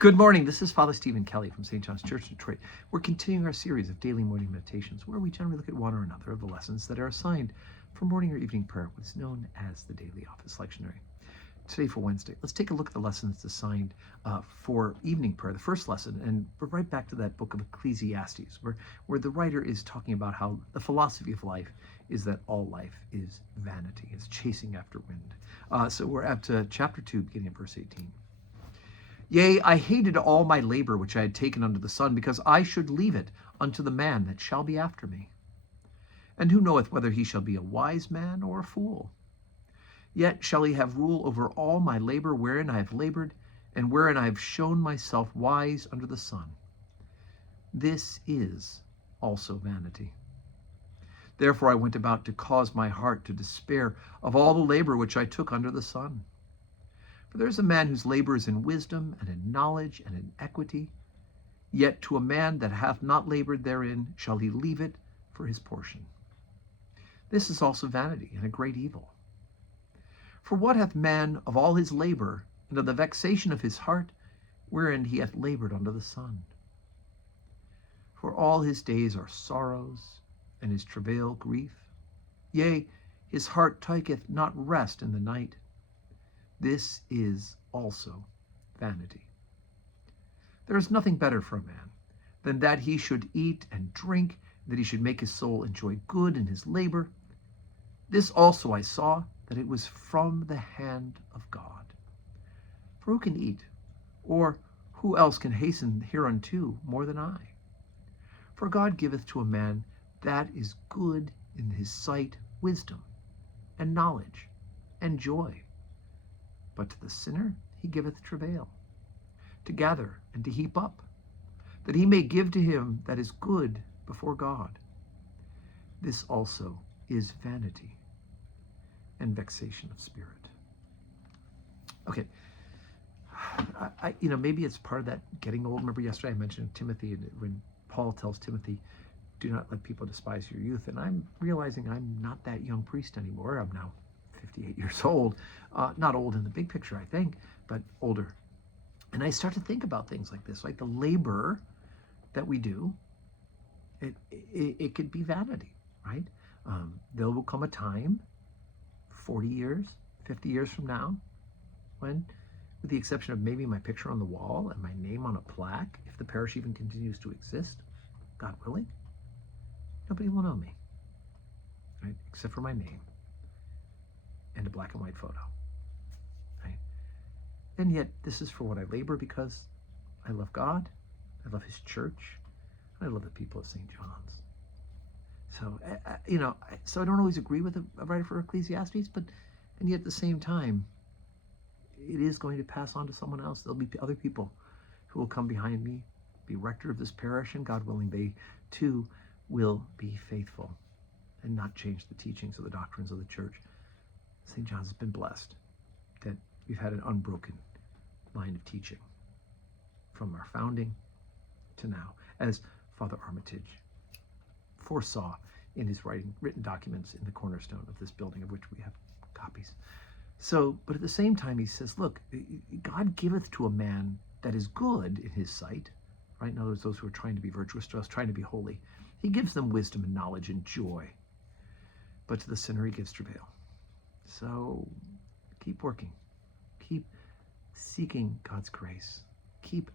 Good morning. This is Father Stephen Kelly from St. John's Church, Detroit. We're continuing our series of daily morning meditations where we generally look at one or another of the lessons that are assigned for morning or evening prayer, what's known as the daily office lectionary. Today for Wednesday, let's take a look at the lesson that's assigned for evening prayer, the first lesson, and we're right back to that book of Ecclesiastes, where the writer is talking about how the philosophy of life is that all life is vanity, it's chasing after wind. So we're at chapter 2, beginning at verse 18. Yea, I hated all my labor which I had taken under the sun, because I should leave it unto the man that shall be after me. And who knoweth whether he shall be a wise man or a fool? Yet shall he have rule over all my labor wherein I have labored, and wherein I have shown myself wise under the sun. This is also vanity. Therefore I went about to cause my heart to despair of all the labor which I took under the sun. For there is a man whose labor is in wisdom, and in knowledge, and in equity. Yet to a man that hath not labored therein shall he leave it for his portion. This is also vanity, and a great evil. For what hath man of all his labor, and of the vexation of his heart, wherein he hath labored under the sun? For all his days are sorrows, and his travail grief. Yea, his heart taketh not rest in the night. This is also vanity. There is nothing better for a man than that he should eat and drink, that he should make his soul enjoy good in his labor. This also I saw, that it was from the hand of God. For who can eat, or who else can hasten hereunto more than I? For God giveth to a man that is good in his sight wisdom, and knowledge, and joy. But to the sinner he giveth travail, to gather and to heap up, that he may give to him that is good before God. This also is vanity and vexation of spirit. Okay, maybe it's part of that getting old. Remember yesterday I mentioned Timothy, when Paul tells Timothy, do not let people despise your youth. And I'm realizing I'm not that young priest anymore. I'm now 58 years old, not old in the big picture, I think, but older. And I start to think about things like this, like the labor that we do, it could be vanity, right? There will come a time, 40 years, 50 years from now, when, with the exception of maybe my picture on the wall and my name on a plaque, if the parish even continues to exist, God willing, nobody will know me, right? Except for my name and a black and white photo, right? And yet this is for what I labor, because I love God, I love his church, and I love the people of St. John's. So, so I don't always agree with a writer for Ecclesiastes, and yet at the same time, it is going to pass on to someone else. There'll be other people who will come behind me, be rector of this parish, and God willing, they too will be faithful and not change the teachings or the doctrines of the church. St. John's has been blessed that we've had an unbroken line of teaching from our founding to now, as Father Armitage foresaw in his written documents in the cornerstone of this building, of which we have copies. So, but at the same time, he says, look, God giveth to a man that is good in his sight, right? In other words, those who are trying to be virtuous, trying to be holy. He gives them wisdom and knowledge and joy. But to the sinner, he gives travail. So keep working, keep seeking God's grace, keep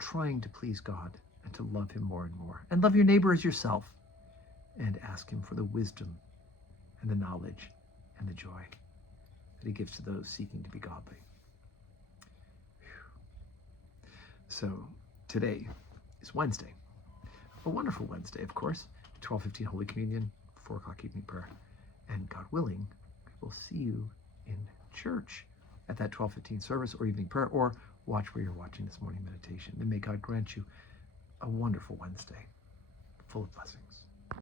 trying to please God and to love him more and more, and love your neighbor as yourself, and ask him for the wisdom and the knowledge and the joy that he gives to those seeking to be godly. Whew. So today is Wednesday, a wonderful Wednesday, of course, 12:15 Holy Communion, 4 o'clock evening prayer, and God willing, we'll see you in church at that 12:15 service or evening prayer, or watch where you're watching this morning meditation. And may God grant you a wonderful Wednesday full of blessings.